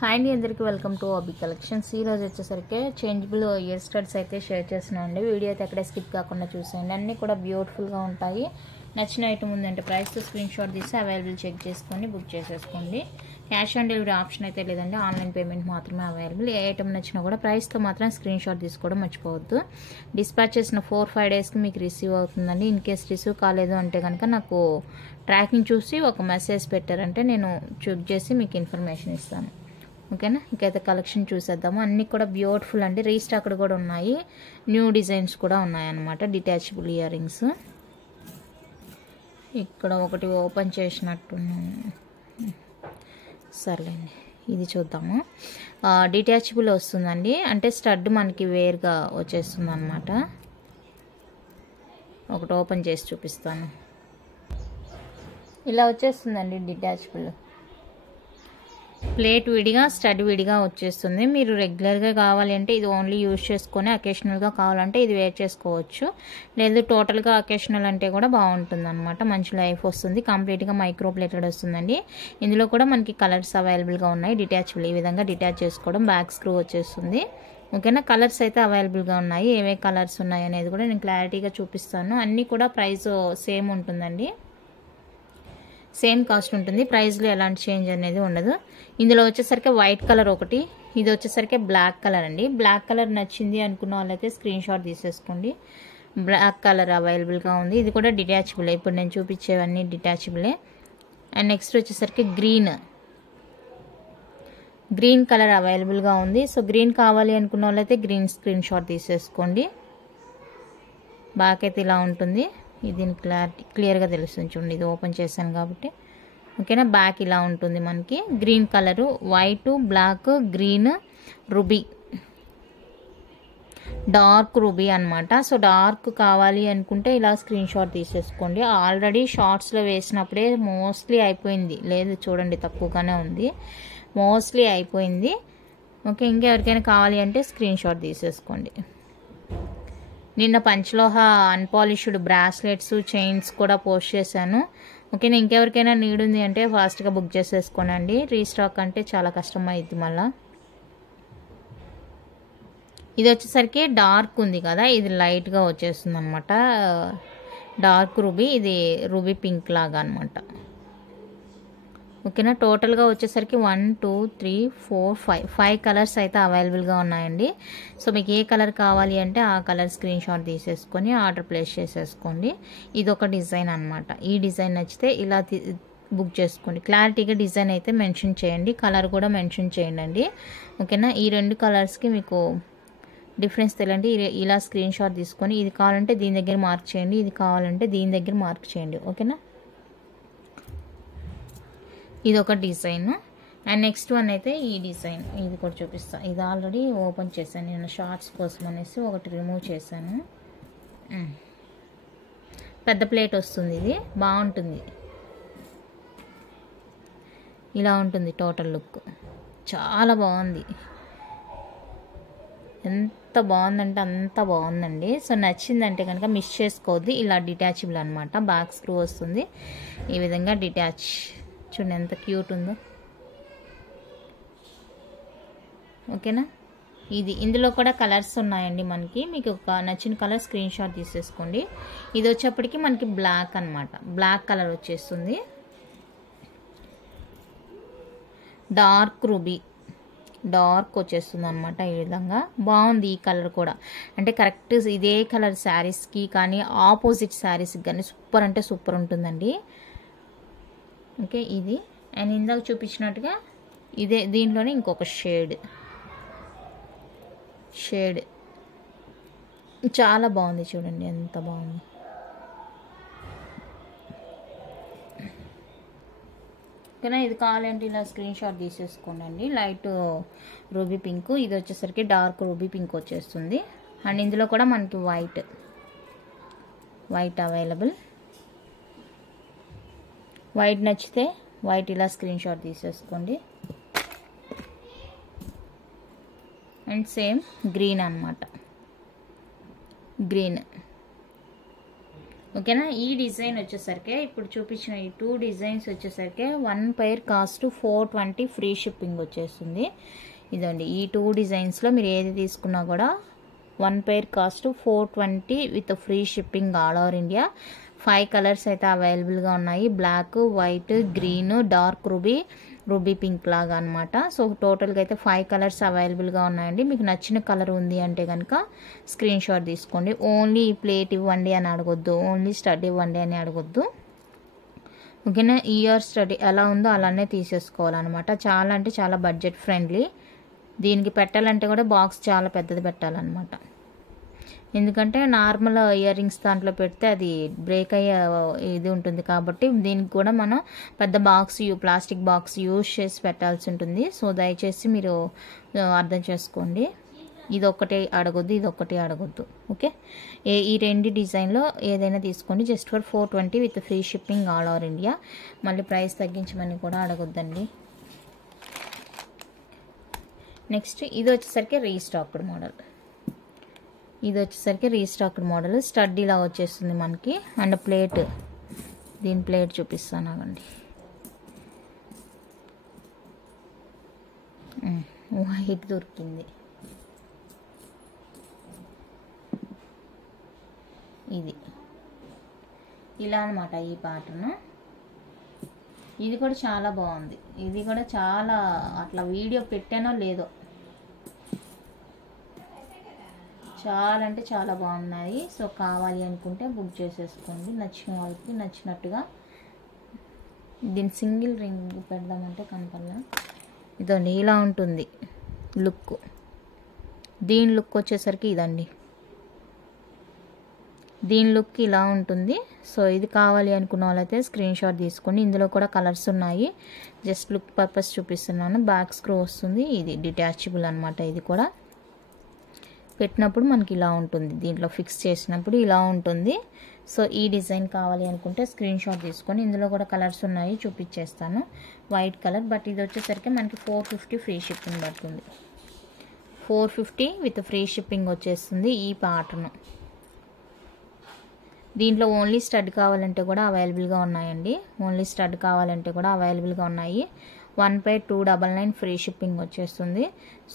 Hi అండి, అందరికీ welcome to Abhi collections. ఈ రోజు వచ్చేసరికి చేంజబుల్ ఇయర్ స్టడ్స్ అయితే షేర్ చేస్తున్నానండి. వీడియో అయితే ఎక్కడే స్కిప్ కాకుండా చూసేయండి. అన్నీ కూడా బ్యూటిఫుల్గా ఉంటాయి. నచ్చిన ఐటమ్ ఉందంటే ప్రైస్తో స్క్రీన్ షాట్ తీసి అవైలబుల్ చెక్ చేసుకొని బుక్ చేసేసుకోండి. క్యాష్ ఆన్ డెలివరీ ఆప్షన్ అయితే లేదండి, ఆన్లైన్ పేమెంట్ మాత్రమే అవైలబుల్. ఏ ఐటమ్ నచ్చినా కూడా ప్రైస్తో మాత్రం స్క్రీన్ షాట్ తీసుకోవడం మర్చిపోవద్దు. డిస్పాచ్ చేసిన 4-5 డేస్కి మీకు రిసీవ్ అవుతుందండి. ఇన్ కేస్ రిసీవ్ కాలేదు అంటే కనుక నాకు ట్రాకింగ్ చూసి ఒక మెసేజ్ పెట్టారంటే నేను చెక్ చేసి మీకు ఇన్ఫర్మేషన్ ఇస్తాను. ఓకేనా, ఇంకైతే కలెక్షన్ చూసేద్దాము. అన్నీ కూడా బ్యూటిఫుల్ అండి. రీస్టాక్ కూడా ఉన్నాయి, న్యూ డిజైన్స్ కూడా ఉన్నాయన్నమాట. డిటాచబుల్ ఇయర్ రింగ్స్ ఇక్కడ ఒకటి ఓపెన్ చేసినట్టున్నాను. సర్లేండి, ఇది చూద్దాము. డిటాచబుల్ వస్తుందండి, అంటే స్టడ్ మనకి వేరుగా వచ్చేస్తుంది అనమాట. ఒకటి ఓపెన్ చేసి చూపిస్తాను. ఇలా వచ్చేస్తుందండి డిటాచబుల్. ప్లేట్ విడిగా స్టడ్ విడిగా వచ్చేస్తుంది. మీరు రెగ్యులర్గా కావాలి అంటే ఇది ఓన్లీ యూజ్ చేసుకొని అకేషనల్గా కావాలంటే ఇది వేర్ చేసుకోవచ్చు. లేదు టోటల్గా అకేషనల్ అంటే కూడా బాగుంటుంది అనమాట. మంచి లైఫ్ వస్తుంది. కంప్లీట్గా మైక్రో ప్లేటెడ్ వస్తుందండి. ఇందులో కూడా మనకి కలర్స్ అవైలబుల్గా ఉన్నాయి. డిటాచబుల్ ఈ విధంగా డిటాచ్ చేసుకోవడం, బ్యాక్ స్క్రూ వచ్చేస్తుంది. ఓకేనా, కలర్స్ అయితే అవైలబుల్గా ఉన్నాయి. ఏవే కలర్స్ ఉన్నాయి అనేది కూడా నేను క్లారిటీగా చూపిస్తాను. అన్నీ కూడా ప్రైస్ సేమ్ ఉంటుందండి, సేమ్ కాస్ట్ ఉంటుంది. ప్రైస్లో ఎలాంటి చేంజ్ అనేది ఉండదు. ఇందులో వచ్చేసరికి వైట్ కలర్ ఒకటి, ఇది వచ్చేసరికి బ్లాక్ కలర్ అండి. బ్లాక్ కలర్ నచ్చింది అనుకున్న వాళ్ళైతే స్క్రీన్ షాట్ తీసేసుకోండి. బ్లాక్ కలర్ అవైలబుల్గా ఉంది. ఇది కూడా డిటాచబులే, ఇప్పుడు నేను చూపించేవన్నీ డిటాచబులే. అండ్ నెక్స్ట్ వచ్చేసరికి గ్రీన్ కలర్ అవైలబుల్గా ఉంది. సో గ్రీన్ కావాలి అనుకున్న వాళ్ళైతే గ్రీన్ స్క్రీన్ షాట్ తీసేసుకోండి. బాకైతే ఇలా ఉంటుంది. ఇది క్లియర్గా తెలుస్తుంది చూడండి, ఇది ఓపెన్ చేశాను కాబట్టి. ఓకేనా, బ్యాక్ ఇలా ఉంటుంది మనకి. Green colour, white, black, green, ruby, dark ruby అనమాట. సో డార్క్ కావాలి అనుకుంటే ఇలా స్క్రీన్ షాట్ తీసేసుకోండి. ఆల్రెడీ షార్ట్స్లో వేసినప్పుడే మోస్ట్లీ అయిపోయింది, లేదు చూడండి తక్కువగానే ఉంది, మోస్ట్లీ అయిపోయింది. ఓకే, ఇంకెవరికైనా కావాలి అంటే స్క్రీన్ షాట్ తీసేసుకోండి. నిన్న పంచలోహ అన్పాలిష్డ్ బ్రాస్లెట్స్, చైన్స్ కూడా పోస్ట్ చేశాను. ఓకేనా, ఇంకెవరికైనా నీడ్ ఉంది అంటే ఫాస్ట్గా బుక్ చేసేసుకోనండి. రీస్టాక్ అంటే చాలా కష్టం అయింది మళ్ళీ. ఇది వచ్చేసరికి డార్క్ ఉంది కదా, ఇది లైట్గా వచ్చేస్తుంది అనమాట. డార్క్ రూబీ, ఇది రూబీ పింక్ లాగా అనమాట. ఓకేనా, టోటల్గా వచ్చేసరికి 1 2 3 4 5 కలర్స్ అయితే అవైలబుల్గా ఉన్నాయండి. సో మీకు ఏ కలర్ కావాలి అంటే ఆ కలర్ స్క్రీన్ షాట్ తీసేసుకొని ఆర్డర్ ప్లేస్ చేసేసుకోండి. ఇది ఒక డిజైన్ అనమాట. ఈ డిజైన్ నచ్చితే ఇలా బుక్ చేసుకోండి. క్లారిటీగా డిజైన్ అయితే మెన్షన్ చేయండి, కలర్ కూడా మెన్షన్ చేయండి. ఓకేనా, ఈ రెండు కలర్స్కి మీకు డిఫరెన్స్ తెలియండి. ఇలా స్క్రీన్ షాట్ తీసుకొని ఇది కావాలంటే దీని దగ్గర మార్క్ చేయండి, ఇది కావాలంటే దీని దగ్గర మార్క్ చేయండి. ఓకేనా, ఇది ఒక డిజైన్. అండ్ నెక్స్ట్ వన్ అయితే ఈ డిజైన్, ఇది కూడా చూపిస్తాను. ఇది ఆల్రెడీ ఓపెన్ చేశాను నేను షార్ట్స్ కోసం అనేసి, ఒకటి రిమూవ్ చేశాను. పెద్ద ప్లేట్ వస్తుంది, ఇది బాగుంటుంది. ఇలా ఉంటుంది టోటల్ లుక్, చాలా బాగుంది. ఎంత బాగుందంటే అంత బాగుందండి. సో నచ్చిందంటే కనుక మిస్ చేసుకోవద్దు. ఇలా డిటాచబుల్ అనమాట, బ్యాక్ స్క్రూ వస్తుంది. ఈ విధంగా డిటాచ్ చూడండి ఎంత క్యూట్ ఉందో. ఓకేనా, ఇందులో కూడా కలర్స్ ఉన్నాయండి మనకి. మీకు ఒక నచ్చిన కలర్ స్క్రీన్ షాట్ తీసేసుకోండి. ఇది వచ్చేప్పటికి మనకి బ్లాక్ అనమాట, బ్లాక్ కలర్ వచ్చేస్తుంది. డార్క్ రూబీ, డార్క్ వచ్చేస్తుంది అనమాట. ఈ విధంగా బాగుంది. ఈ కలర్ కూడా అంటే కరెక్ట్ ఇదే కలర్ శారీస్కి కానీ ఆపోజిట్ శారీస్కి కానీ సూపర్ అంటే సూపర్ ఉంటుందండి. ఓకే, ఇది అండ్ ఇందాక చూపించినట్టుగా ఇదే దీంట్లోనే ఇంకొక షేడ్ చాలా బాగుంది. చూడండి ఎంత బాగుంది. ఓకేనా, ఇది కావాలంటే ఇలా స్క్రీన్ షాట్ తీసేసుకోండి. లైట్ రూబీ పింక్, ఇది వచ్చేసరికి డార్క్ రూబీ పింక్ వచ్చేస్తుంది. అండ్ ఇందులో కూడా మనకి వైట్ అవైలబుల్. వైట్ నచ్చితే వైట్ ఇలా స్క్రీన్ షాట్ తీసేసుకోండి. అండ్ సేమ్ గ్రీన్ అనమాట, గ్రీన్. ఓకేనా. ఈ డిజైన్ వచ్చేసరికి ఇప్పుడు చూపించిన ఈ 2 డిజైన్స్ వచ్చేసరికి 1 పైర్ కాస్ట్ 420 ఫ్రీ షిప్పింగ్ వచ్చేస్తుంది. ఇదండి ఈ 2 డిజైన్స్లో మీరు ఏది తీసుకున్నా కూడా 1 pair cost 420 with free shipping all over India. 5 colours అయితే అవైలబుల్గా ఉన్నాయి. Black, white, green, dark ruby pink లాగా అనమాట. సో టోటల్గా అయితే 5 కలర్స్ అవైలబుల్గా ఉన్నాయండి. మీకు నచ్చిన కలర్ ఉంది అంటే కనుక స్క్రీన్ షాట్ తీసుకోండి. ఓన్లీ ప్లేట్ ఇవ్వండి అని అడగొద్దు, ఓన్లీ స్టడ్ ఇవ్వండి అని అడగొద్దు. ఓకేనా. ఇయర్ స్టడీ ఎలా ఉందో అలానే తీసేసుకోవాలన్నమాట. చాలా అంటే చాలా బడ్జెట్ ఫ్రెండ్లీ. దీనికి పెట్టాలంటే కూడా బాక్స్ చాలా పెద్దది పెట్టాలన్నమాట. ఎందుకంటే నార్మల్ ఇయర్ రింగ్స్ దాంట్లో పెడితే అది బ్రేక్ అయ్యే ఇది ఉంటుంది కాబట్టి దీనికి కూడా మనం పెద్ద బాక్స్ ప్లాస్టిక్ బాక్స్ యూజ్ చేసి పెట్టాల్సి ఉంటుంది. సో దయచేసి మీరు అర్థం చేసుకోండి. ఇదొక్కటి అడగొద్దు, ఇదొక్కటి అడగొద్దు. ఓకే. ఈ 2 డిజైన్లో ఏదైనా తీసుకోండి. Just for 420 with free shipping all over India. మళ్ళీ ప్రైస్ తగ్గించమని కూడా అడగొద్దండి. నెక్స్ట్ ఇది వచ్చేసరికి రీస్టాక్డ్ మోడల్. ఇది వచ్చేసరికి రీస్టాక్డ్ మోడల్. స్టడ్ ఇలా వచ్చేస్తుంది మనకి. అండ్ ప్లేట్, దీని ప్లేట్ చూపిస్తాను అండి. వైట్ దొరికింది. ఇది ఇలా అనమాట ఈ ప్యాటర్న్. ఇది కూడా చాలా బాగుంది. ఇది కూడా చాలా అట్లా వీడియో పెట్టానో లేదో, చాలా అంటే చాలా బాగున్నాయి. సో కావాలి అనుకుంటే బుక్ చేసేసుకోండి. నచ్చిన వాళ్ళకి నచ్చినట్టుగా. దీని సింగిల్ రింగ్ పెడదామంటే కనపడలా. ఇదండి ఇలా ఉంటుంది లుక్. దీని లుక్ వచ్చేసరికి ఇదండి, దీని లుక్ ఇలా ఉంటుంది. సో ఇది కావాలి అనుకున్న వాళ్ళైతే స్క్రీన్ షాట్ తీసుకోండి. ఇందులో కూడా కలర్స్ ఉన్నాయి. జస్ట్ లుక్ పర్పస్ చూపిస్తున్నాను. బ్యాక్ స్క్రూ వస్తుంది. ఇది డిటాచబుల్ అనమాట. ఇది కూడా పెట్టినప్పుడు మనకి ఇలా ఉంటుంది. దీంట్లో ఫిక్స్ చేసినప్పుడు ఇలా ఉంటుంది. సో ఈ డిజైన్ కావాలి అనుకుంటే స్క్రీన్ షాట్ తీసుకొని, ఇందులో కూడా కలర్స్ ఉన్నాయి చూపించేస్తాను. వైట్ కలర్, బట్ ఇది వచ్చేసరికి మనకి 450 ఫ్రీ షిప్పింగ్ పడుతుంది. 450 విత్ ఫ్రీ షిప్పింగ్ వచ్చేస్తుంది ఈ ప్యాటర్న్. దీంట్లో ఓన్లీ స్టడ్ కావాలంటే కూడా అవైలబుల్గా ఉన్నాయండి. ఓన్లీ స్టడ్ కావాలంటే కూడా అవైలబుల్గా ఉన్నాయి. 1 పైర్ 299 ఫ్రీ షిప్పింగ్ వచ్చేస్తుంది.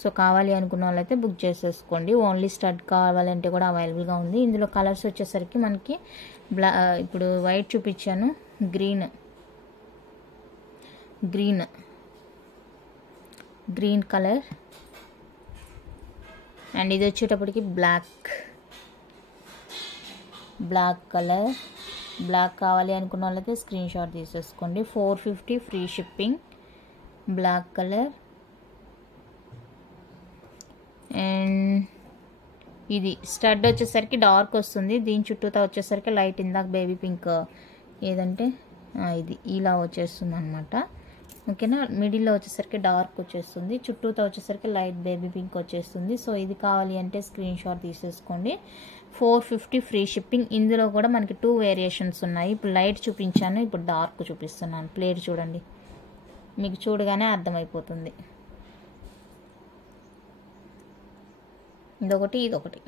సో కావాలి అనుకున్న వాళ్ళైతే బుక్ చేసేసుకోండి. ఓన్లీ స్టడ్ కావాలంటే కూడా అవైలబుల్గా ఉంది. ఇందులో కలర్స్ వచ్చేసరికి మనకి ఇప్పుడు వైట్ చూపించాను, గ్రీన్ కలర్, అండ్ ఇది వచ్చేటప్పటికి బ్లాక్ కలర్. బ్లాక్ కావాలి అనుకున్న వాళ్ళైతే స్క్రీన్ షాట్ తీసేసుకోండి. 450 free shipping. Black colour. And ఇది స్టడ్ వచ్చేసరికి డార్క్ వస్తుంది. దీని చుట్టూతా వచ్చేసరికి లైట్, ఇందాక బేబీ పింక్ ఏదంటే ఇది ఇలా వచ్చేస్తుంది అనమాట. ఓకేనా. మిడిల్లో వచ్చేసరికి డార్క్ వచ్చేస్తుంది. చుట్టూతా వచ్చేసరికి లైట్ బేబీ పింక్ వచ్చేస్తుంది. సో ఇది కావాలి అంటే స్క్రీన్ షాట్ తీసేసుకోండి. 450 ఫ్రీ షిప్పింగ్. ఇందులో కూడా మనకి 2 వేరియేషన్స్ ఉన్నాయి. ఇప్పుడు లైట్ చూపించాను, ఇప్పుడు డార్క్ చూపిస్తున్నాను. ప్లేట్ చూడండి, మీకు చూడగానే అర్థమైపోతుంది. ఇదొకటి, ఇదొకటి.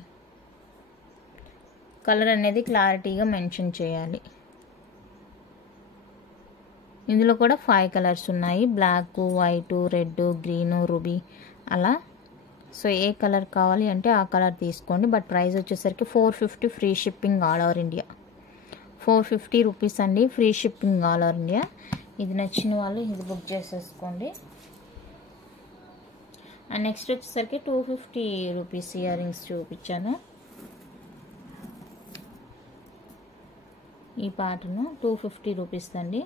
కలర్ అనేది క్లారిటీగా మెన్షన్ చేయాలి. ఇందులో కూడా 5 కలర్స్ ఉన్నాయి. Black, white, red, green, ruby అలా. సో ఏ కలర్ కావాలి అంటే ఆ కలర్ తీసుకోండి. బట్ ప్రైస్ వచ్చేసరికి 450 free shipping all over India. 450 rupees అండి, free shipping all over India. ఇది నచ్చిన వాళ్ళు ఇది బుక్ చేసేసుకోండి. అండ్ నెక్స్ట్ వచ్చేసరికి 250 రూపీస్ ఇయర్ రింగ్స్ చూపించాను. ఈ ప్యాటర్న్ 250 రూపీస్ అండి.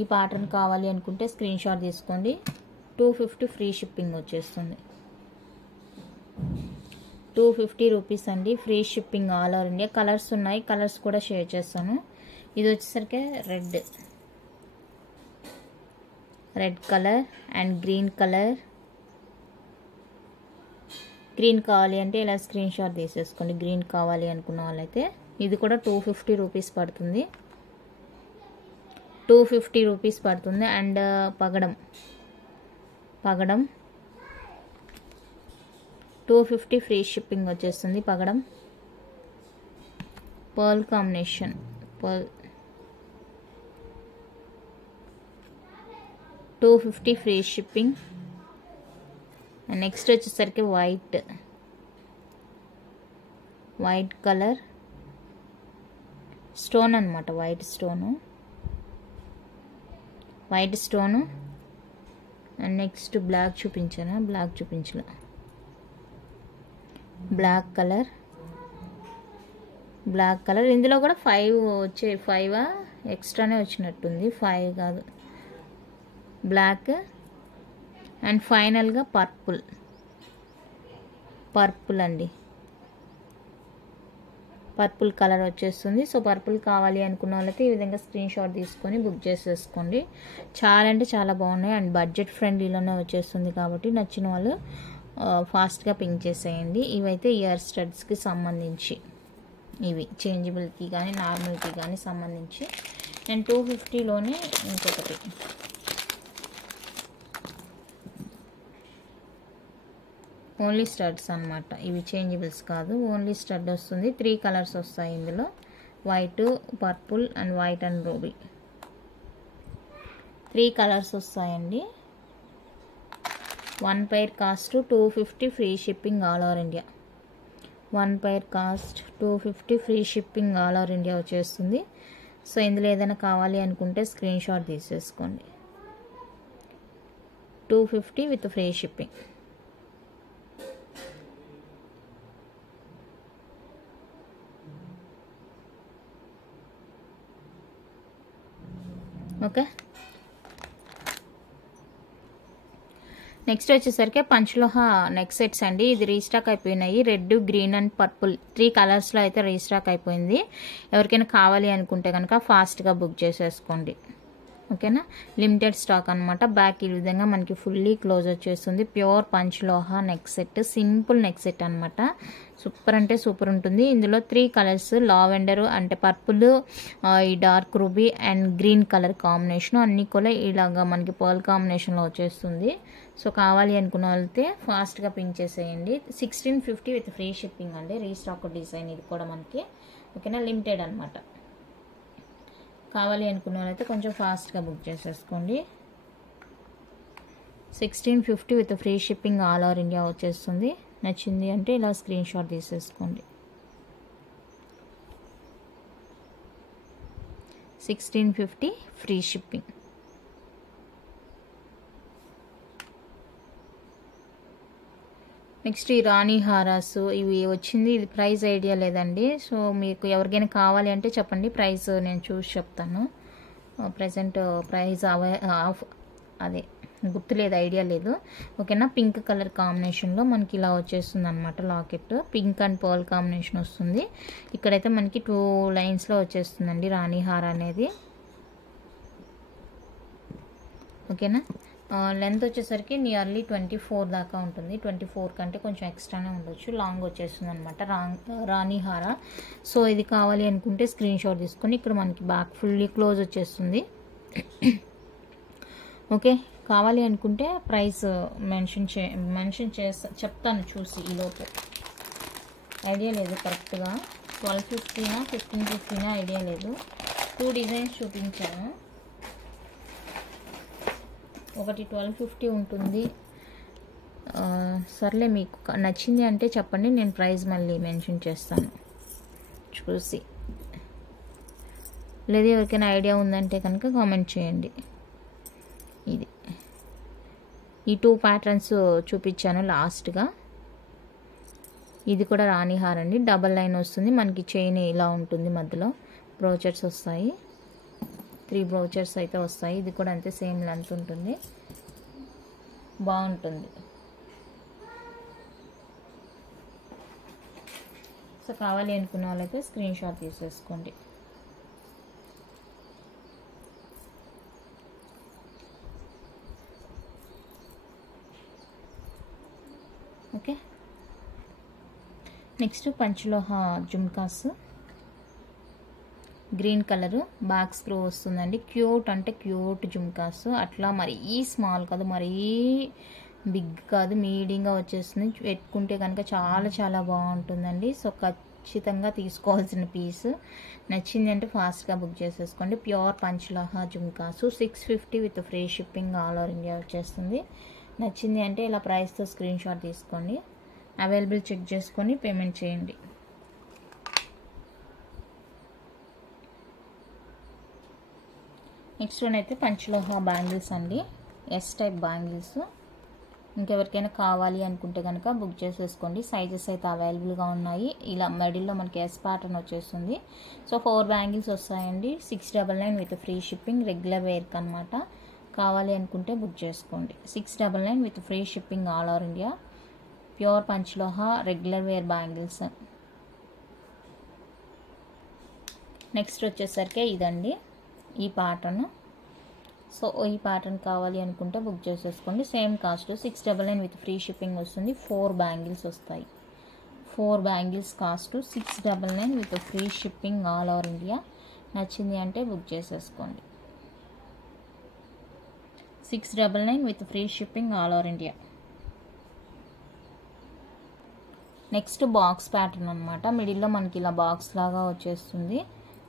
ఈ ప్యాటర్న్ కావాలి అనుకుంటే స్క్రీన్ షాట్ తీసుకోండి. 250 ఫ్రీ షిప్పింగ్ వచ్చేస్తుంది. 250 రూపీస్ అండి, free shipping all over India. Colours ఉన్నాయి, కలర్స్ కూడా షేర్ చేస్తాను. ఇది వచ్చేసరికి red colour and green colour. Green కావాలి అంటే ఇలా స్క్రీన్ షాట్ తీసేసుకోండి. గ్రీన్ కావాలి అనుకున్న వాళ్ళైతే ఇది కూడా 250 రూపీస్ పడుతుంది. 250 రూపీస్ పడుతుంది. అండ్ పగడం 250 ఫ్రీ షిప్పింగ్ వచ్చేస్తుంది. పగడం pearl combination, pearl 250 free shipping. Next వచ్చేసరికి వైట్ కలర్ స్టోన్ అనమాట, white stone. And next black చూపించలే. బ్లాక్ కలర్ ఇందులో కూడా 5 ఎక్స్ట్రానే వచ్చినట్టుంది, 5 కాదు. బ్లాక్ అండ్ ఫైనల్గా పర్పుల్ అండి, పర్పుల్ కలర్ వచ్చేస్తుంది. సో పర్పుల్ కావాలి అనుకున్న వాళ్ళైతే ఈ విధంగా స్క్రీన్ షాట్ తీసుకొని బుక్ చేసేసుకోండి. చాలా అంటే చాలా బాగున్నాయి అండ్ బడ్జెట్ ఫ్రెండ్లీలోనే వచ్చేస్తుంది కాబట్టి నచ్చిన వాళ్ళు ఫాస్ట్గా పింక్ చేసేయండి. ఇవైతే ఇయర్ స్టడ్స్కి సంబంధించి, ఇవి చేంజబుల్కి కానీ నార్మల్కి కానీ సంబంధించి. అండ్ 250లోనే ఇంకొకటి ఓన్లీ స్టడ్స్ అనమాట, ఇవి చేంజబుల్స్ కాదు, ఓన్లీ స్టడ్ వస్తుంది. 3 కలర్స్ వస్తాయి ఇందులో, white, purple and white and ruby. 3 colours వస్తాయండి. 1 pair cost 250 free shipping all over India. 1 pair cost 250 free shipping all over India వచ్చేస్తుంది. సో ఇందులో ఏదైనా కావాలి అనుకుంటే స్క్రీన్ షాట్ తీసేసుకోండి. 250 with free shipping. Okay, next వచ్చేసరికి పంచలోహ నెక్ సెట్స్ అండి. ఇది రీస్టాక్ అయిపోయినాయి, రెడ్, గ్రీన్ అండ్ పర్పుల్ 3 కలర్స్లో అయితే రీస్టాక్ అయిపోయింది. ఎవరికైనా కావాలి అనుకుంటే కనుక ఫాస్ట్గా బుక్ చేసేసుకోండి. ఓకేనా, లిమిటెడ్ స్టాక్ అనమాట. బ్యాక్ ఈ విధంగా మనకి ఫుల్లీ క్లోజ్ వచ్చేస్తుంది. Pure panchaloha neck set, simple neck set అనమాట. సూపర్ అంటే సూపర్ ఉంటుంది. ఇందులో 3 కలర్స్, లావెండర్ అంటే పర్పుల్, ఈ dark ruby and green colour combination అన్నీ కూడా ఇలాగా మనకి పర్ల్ కాంబినేషన్లో వచ్చేస్తుంది. సో కావాలి అనుకున్న వాళ్ళైతే ఫాస్ట్గా పింక్ చేసేయండి. 1650 విత్ ఫ్రీ షిప్పింగ్ అండి. రీస్టాక్ డిజైన్ ఇది కూడా మనకి. ఓకేనా, లిమిటెడ్ అనమాట. కావాలి అనుకున్న వాళ్ళైతే కొంచెం ఫాస్ట్గా బుక్ చేసేసుకోండి. 1650 with free shipping all over India వచ్చేస్తుంది. నచ్చింది అంటే ఇలా స్క్రీన్ షాట్ తీసేసుకోండి. 1650 ఫ్రీ షిప్పింగ్. నెక్స్ట్ ఈ రాణి హారాస్ ఇవి వచ్చింది. ఇది ప్రైస్ ఐడియా లేదండి. సో మీకు ఎవరికైనా కావాలి అంటే చెప్పండి, ప్రైస్ నేను చూసి చెప్తాను. ప్రజెంట్ ప్రైస్ అదే గుర్తులేదు, ఐడియా లేదు. ఓకేనా, పింక్ కలర్ కాంబినేషన్లో మనకి ఇలా వచ్చేస్తుంది అనమాట. Locket pink and pearl combination వస్తుంది. ఇక్కడైతే మనకి 2 లైన్స్లో వచ్చేస్తుందండి రాణి హార అనేది. ఓకేనా, లెంత్ వచ్చేసరికి నియర్లీ 24 దాకా ఉంటుంది. 24 కంటే కొంచెం ఎక్స్ట్రానే ఉండొచ్చు. లాంగ్ వచ్చేస్తుంది అనమాట రాణి హార. సో ఇది కావాలి అనుకుంటే స్క్రీన్ షాట్ తీసుకొని, ఇక్కడ మనకి బ్యాక్ ఫుల్లీ క్లోజ్ వచ్చేస్తుంది. ఓకే, కావాలి అనుకుంటే ప్రైస్ మెన్షన్ చెప్తాను చూసి. ఈలోపు ఐడియా లేదు కరెక్ట్గా, 1250నా 1550నా ఐడియా లేదు. 2 డిజైన్స్ చూపించాను, ఒకటి 1250 ఉంటుంది. సర్లే, మీకు నచ్చింది అంటే చెప్పండి, నేను ప్రైస్ మళ్ళీ మెన్షన్ చేస్తాను చూసి. లేదా ఎవరికైనా ఐడియా ఉందంటే కనుక కామెంట్ చేయండి. ఇది ఈ 2 ప్యాటర్న్స్ చూపించాను లాస్ట్గా. ఇది కూడా రాణి హార్ అండి. డబల్ లైన్ వస్తుంది మనకి, చైన్ ఇలా ఉంటుంది, మధ్యలో బ్రోచర్స్ వస్తాయి. 3 బ్రోచర్స్ అయితే వస్తాయి. ఇది కూడా అంతే, సేమ్ లెంత్ ఉంటుంది, బాగుంటుంది. సో కావాలి అనుకున్న వాళ్ళైతే స్క్రీన్ షాట్ తీసేసుకోండి. Okay, next panchaloha jhumkas, green colour, back screw వస్తుందండి. క్యూట్ అంటే క్యూట్ జుమ్కాస్. అట్లా మరీ స్మాల్ కాదు, మరీ బిగ్ కాదు, మీడియంగా వచ్చేస్తుంది. పెట్టుకుంటే కనుక చాలా చాలా బాగుంటుందండి. సో ఖచ్చితంగా తీసుకోవాల్సిన పీస్. నచ్చింది అంటే ఫాస్ట్గా బుక్ చేసేసుకోండి. Pure panchaloha jhumkas 650 with free shipping all over India వచ్చేస్తుంది. నచ్చింది అంటే ఇలా ప్రైస్తో స్క్రీన్ షాట్ తీసుకోండి. అవైలబుల్ చెక్ చేసుకొని పేమెంట్ చేయండి. నెక్స్ట్ వన్ అయితే పంచలోహ బ్యాంగిల్స్ అండి, ఎస్ టైప్ బ్యాంగిల్స్. ఇంకెవరికైనా కావాలి అనుకుంటే కనుక బుక్ చేసేసుకోండి. సైజెస్ అయితే అవైలబుల్గా ఉన్నాయి. ఇలా మిడిల్లో మనకి ఎస్ ప్యాటర్న్ వచ్చేస్తుంది. సో 4 బ్యాంగిల్స్ వస్తాయండి. 699 విత్ ఫ్రీ షిప్పింగ్, రెగ్యులర్ వేర్కి అనమాట. కావాలి అనుకుంటే బుక్ చేసుకోండి. 699 with free shipping all over India. Pure panchaloha regular wear bangles. Next వచ్చేసరికి ఇదండి ఈ ప్యాటర్న్. సో ఈ ప్యాటర్న్ కావాలి అనుకుంటే బుక్ చేసేసుకోండి. Same cost 699 with free shipping వస్తుంది. 4 బ్యాంగిల్స్ వస్తాయి. 4 bangles cost 699 with free shipping all over India. నచ్చింది అంటే బుక్ చేసేసుకోండి. 699 with free shipping all over India. Next box pattern అనమాట. మిడిల్లో మనకి ఇలా బాక్స్ లాగా వచ్చేస్తుంది.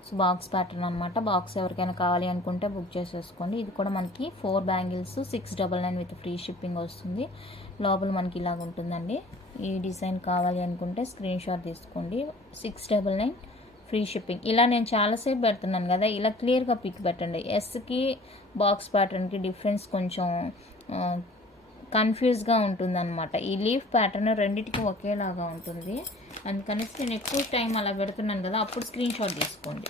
సో బాక్స్ ప్యాటర్న్ అనమాట. బాక్స్ ఎవరికైనా కావాలి అనుకుంటే బుక్ చేసేసుకోండి. ఇది కూడా మనకి 4 బ్యాంగిల్స్ 699 విత్ ఫ్రీ షిప్పింగ్ వస్తుంది. లోపల మనకి ఇలాగ ఉంటుందండి. ఈ డిజైన్ కావాలి అనుకుంటే స్క్రీన్ షాట్ తీసుకోండి. 699 ఫ్రీ షిప్పింగ్. ఇలా నేను చాలాసేపు పెడుతున్నాను కదా, ఇలా క్లియర్గా పిక్ పెట్టండి. ఎస్కి బాక్స్ ప్యాటర్న్కి డిఫరెన్స్ కొంచెం కన్ఫ్యూజ్గా ఉంటుంది అనమాట. ఈ లీఫ్ ప్యాటర్న్ రెండింటికి ఒకేలాగా ఉంటుంది. అందుకనేసి నేను ఎక్కువ టైం అలా పెడుతున్నాను కదా, అప్పుడు స్క్రీన్ షాట్ తీసుకోండి.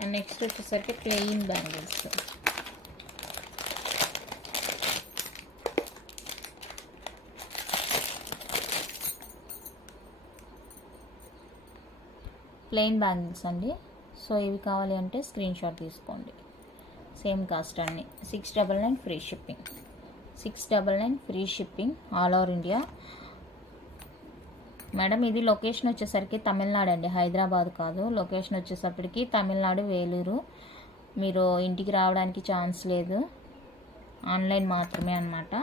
అండ్ నెక్స్ట్ వచ్చేసరికి ప్లెయిన్ బ్యాంగిల్స్. ప్లెయిన్ బ్యాంగిల్స్ అండి. సో ఇవి కావాలి అంటే స్క్రీన్ షాట్ తీసుకోండి. సేమ్ కాస్ట్ అండి. 699 free shipping. 699 free shipping all over India. Madam ఇది లొకేషన్ వచ్చేసరికి తమిళనాడు అండి, హైదరాబాద్ కాదు. లొకేషన్ వచ్చేసరికి తమిళనాడు, వేలూరు. మీరు ఇంటికి రావడానికి ఛాన్స్ లేదు, ఆన్లైన్ మాత్రమే అన్నమాట.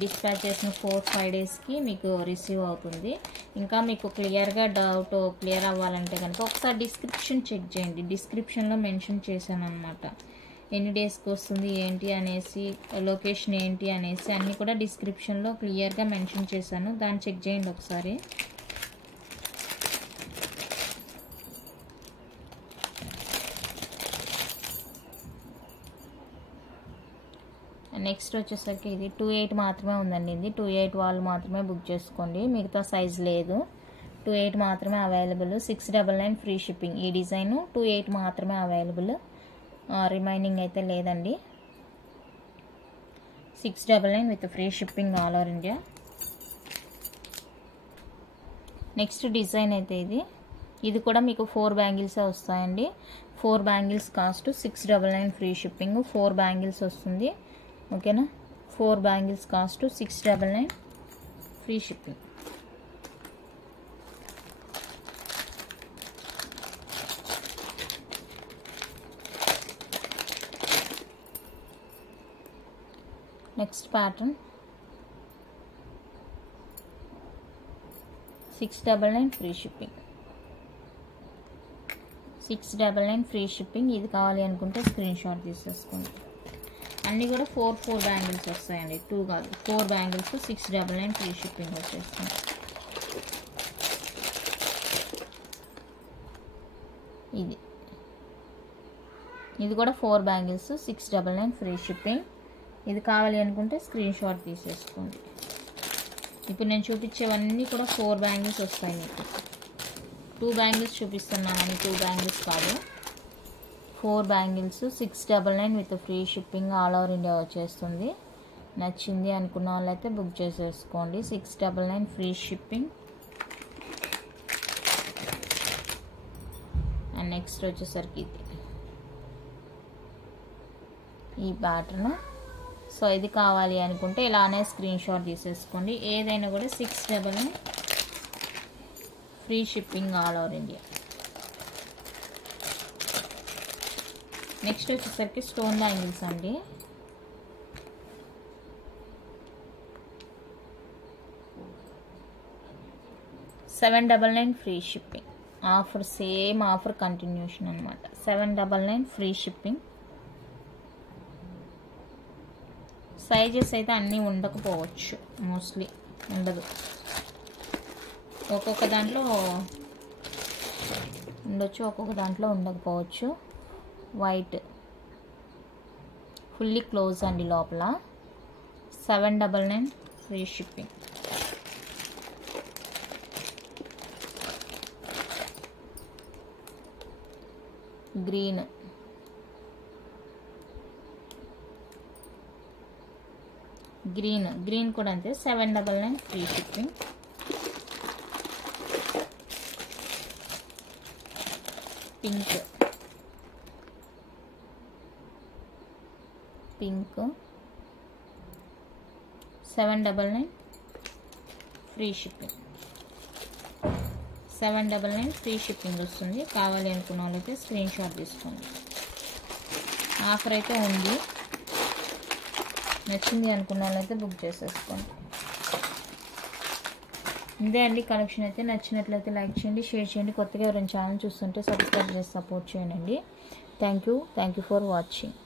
డిస్పాచ్ చేసిన 4-5 డేస్కి మీకు రిసీవ్ అవుతుంది. ఇంకా మీకు క్లియర్గా డౌట్ క్లియర్ అవ్వాలంటే కనుక ఒకసారి డిస్క్రిప్షన్ చెక్ చేయండి. డిస్క్రిప్షన్లో మెన్షన్ చేశాను అనమాట, ఎన్ని డేస్కి వస్తుంది ఏంటి అనేసి, లొకేషన్ ఏంటి అనేసి అన్నీ కూడా డిస్క్రిప్షన్లో క్లియర్గా మెన్షన్ చేశాను. దాన్ని చెక్ చేయండి ఒకసారి. నెక్స్ట్ వచ్చేసరికి ఇది 28 మాత్రమే ఉందండి. ఇది 28 వాళ్ళు మాత్రమే బుక్ చేసుకోండి, మిగతా సైజ్ లేదు. 28 మాత్రమే అవైలబుల్. 699 free shipping. ఈ డిజైన్ 28 మాత్రమే అవైలబుల్, రిమైనింగ్ అయితే లేదండి. 699 with free shipping all over India. Next design అయితే ఇది కూడా మీకు 4 బ్యాంగిల్సే వస్తాయండి. 4 bangles cost 699 free shipping. 4 bangles వస్తుంది, ఓకేనా. 4 bangles cost 699 free shipping. Next pattern 699 free shipping. 699 free shipping. ఇది కావాలి అనుకుంటే స్క్రీన్ షాట్ తీసేసుకోండి. అన్నీ కూడా 4 బ్యాంగిల్స్ వస్తాయండి, 2 కాదు, 4 బ్యాంగిల్స్ 699 ఫ్రీ షిప్పింగ్ వచ్చేస్తుంది. ఇది కూడా 4 బ్యాంగిల్స్ 699 ఫ్రీ షిప్పింగ్. ఇది కావాలి అనుకుంటే స్క్రీన్ షాట్ తీసేసుకోండి. ఇప్పుడు నేను చూపించేవన్నీ కూడా 4 బ్యాంగిల్స్ వస్తాయి మీకు. 2 బ్యాంగిల్స్ చూపిస్తున్నానని 2 బ్యాంగిల్స్ కాదు, 4 bangles 699 with free shipping all over India వచ్చేస్తుంది. నచ్చింది అనుకున్న వాళ్ళైతే బుక్ చేసేసుకోండి. 699 ఫ్రీ షిప్పింగ్. అండ్ నెక్స్ట్ వచ్చేసరికి ఈ ప్యాటర్న్. సో ఇది కావాలి అనుకుంటే ఇలానే స్క్రీన్ షాట్ తీసేసుకోండి. ఏదైనా కూడా 699 free shipping all over India. Next వచ్చేసరికి స్టోన్ బ్యాంగిల్స్ అండి. $799 free shipping. Offer same offer continuation అనమాట. $799 ఫ్రీ షిప్పింగ్. సైజెస్ అయితే అన్నీ ఉండకపోవచ్చు, మోస్ట్లీ ఉండదు, ఒక్కొక్క దాంట్లో ఉండొచ్చు, ఒక్కొక్క దాంట్లో ఉండకపోవచ్చు. వైట్ ఫుల్లీ క్లోజ్ అండి లోపల. $799 ఫ్రీ షిప్పింగ్. గ్రీన్ గ్రీన్ కూడా అంతే. $799 free shipping. Pink $799 free shipping. $799 free shipping వస్తుంది. కావాలి అనుకున్న వాళ్ళైతే స్క్రీన్ షాట్ తీసుకోండి. ఆఫర్ అయితే ఉంది, నచ్చింది అనుకున్న వాళ్ళైతే బుక్ చేసేసుకోండి. ఇదే అండి కలెక్షన్ అయితే. నచ్చినట్లయితే లైక్ చేయండి, షేర్ చేయండి. కొత్తగా ఎవరైనా ఛానల్ చూస్తుంటే సబ్స్క్రైబ్ చేసి సపోర్ట్ చేయండి. Thank you for watching.